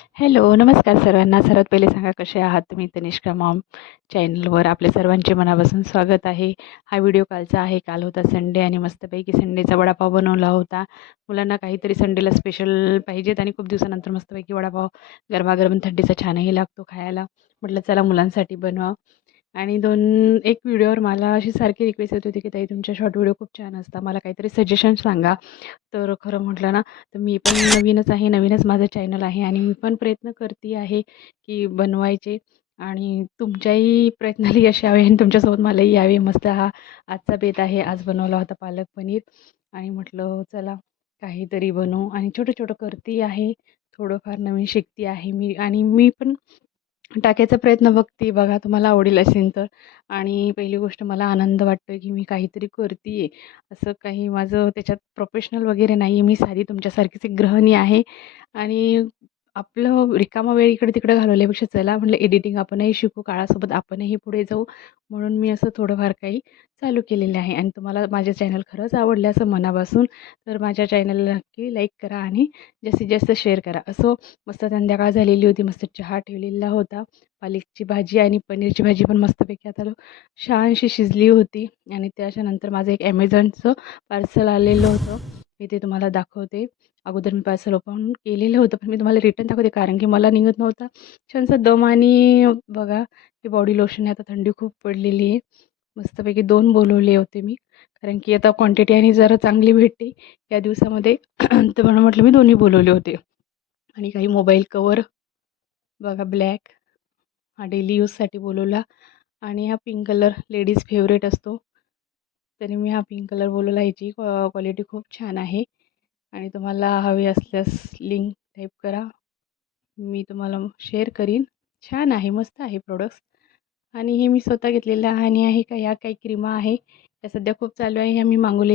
Hello, नमस्कार सर्वांना. सर्वात पहिले सांगा कसे आहात तुम्ही? तनिष्का मॉम चॅनलवर आपल्या सर्वांचे मनापासून स्वागत आहे. हा व्हिडिओ कालचा आहे. काल होता संडे आणि मस्तपैकी संडेचा वडापाव बनवला होता. मुलांना काहीतरी संडेला स्पेशल पाहिजेत आणि खूप दिवसानंतर मस्तपैकी वडापाव गरमागरम थंडीचा छानही लागतो खायला. म्हटलं चला मुलांसाठी बनवा. आणि एक व्हिडिओवर मला अशी सारखी रिक्वेस्ट येत होती की ताई तुमच्या शॉर्ट व्हिडिओ खूप छान असतात. मला काहीतरी सजेशन सांगा. तर खरं म्हटलं ना, तर मी पण नवीनच आहे, नवीनच माझं चॅनल आहे आणि मी पण प्रयत्न करते आहे की बनवायचे आणि तुमच्याही प्रयत्नाला यश यावे आणि तुमच्यासोबत मलाही यावे. मस्त हा आजचा बेत आहे. आज बनवला होता पालक पनीर आणि म्हटलं चला काहीतरी बनवू आणि छोटं-छोटं करते आहे. थोडंफार नवीन शिकते आहे मी आणि मी पण टाकायचा प्रयत्न बघते बघा तुम्हाला आवडेल असेल तर. आणि पहिली गोष्ट मला आनंद वाटतो की मी काहीतरी करते आहे. असं काही माझं त्याच्यात प्रोफेशनल वगैरे नाही आहे. मी साधी तुमच्यासारखीच एक गृहिणी आहे आणि आपलं रिकामा वेळ इकडे-तिकडे घालवल्यापेक्षा चला म्हटलं एडिटिंग आपणही शिकू, काळासोबत आपणही पुढे जाऊ. म्हणून मी असं थोडंफार काही चालू केलेलं आहे आणि तुम्हाला माझे चॅनल खरंच आवडले असं मनापासून तर माझ्या चॅनलला नक्की लाईक करा आणि जास्तीत जास्त शेअर करा. असं मस्त संध्याकाळ झालेली होती. मस्त चहा ठेवलेला होता. पालकची भाजी आणि पनीरची भाजी पण मस्तपैकी आता छानशी शिजली होती आणि त्याच्यानंतर माझं एक ॲमेझॉनचं पार्सल आलेलं होतं. मी ते तुम्हाला दाखवते. अगोदर मी पार्सल ओपन केलेलं होतं, पण मी तुम्हाला रिटर्न दाखवते कारण की मला निघत नव्हता. छानसा दम आणि बघा ते बॉडी लोशन आहे. आता थंडी खूप पडलेली आहे. मस्तपैकी 2 बोलवले होते मी. कारण की आता क्वांटिटी आणि जरा चांगली भेटते या दिवसामध्ये. तर म्हणून म्हटलं मी दोन्ही बोलवले होते. आणि काही मोबाईल कवर बघा ब्लॅक हा डेली यूजसाठी बोलवला आणि हा पिंक कलर लेडीज फेवरेट असतो. तरी मी हा पिंक कलर बोलवला. ह्याची क्वालिटी खूप छान आहे आणि तुम्हाला हवे असल्यास लिंक टाईप करा. मी तुम्हाला शेअर करीन. छान आहे, मस्त आहे प्रोडक्ट्स आणि हे मी स्वतः घेतलेलं आहे आणि आहे का ह्या काही क्रीमा आहे. त्या सध्या खूप चालू आहे. ह्या मी मागवले